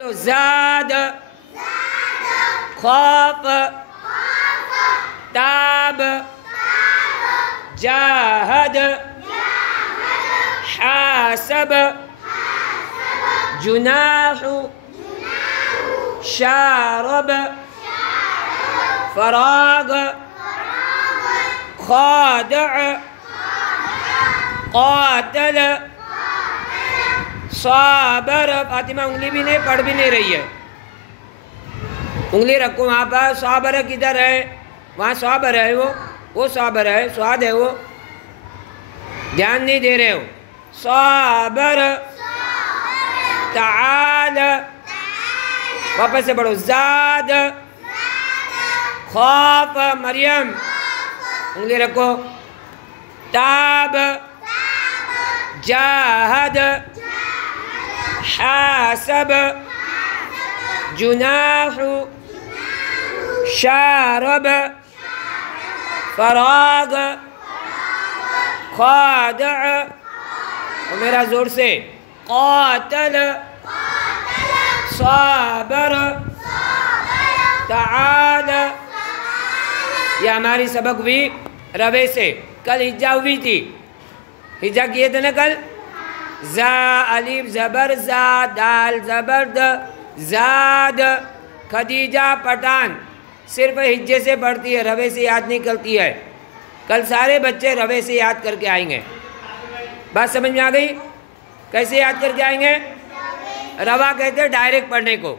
زاد خوف تاب جاهد حاسب جناح شارب فراغ خادع قاتل صابر. فاطمہ انگلی بھی نہیں پڑھ بھی نہیں رہی ہے. انگلی رکھو وہاں پر. صابر کدھر ہے؟ وہاں صابر ہے. وہ صابر ہے. سواد ہے. وہ دھیان نہیں دے رہے ہو. صابر تعال. واپس سے پڑھو. زاد خوف مریم انگلی رکھو. تاب جاہد حاسب جناح شارب فراغ خادع. اور میرا زور سے. قاتل صابر تعال. یہ ہماری سبق ہوئی روے سے. کل ہجا ہوئی تھی. ہجا کیے تھے نا کل. زا الف زبر زا دال زبر د زاد. خدیجہ پٹھان صرف ہجے سے پڑھتی ہے, روے سے یاد نہیں کرتی ہے. کل سارے بچے روے سے یاد کر کے آئیں گے. بات سمجھ میں آ گئی؟ کیسے یاد کر کے آئیں گے؟ روا کہتے ہیں ڈائریکٹ پڑھنے کو.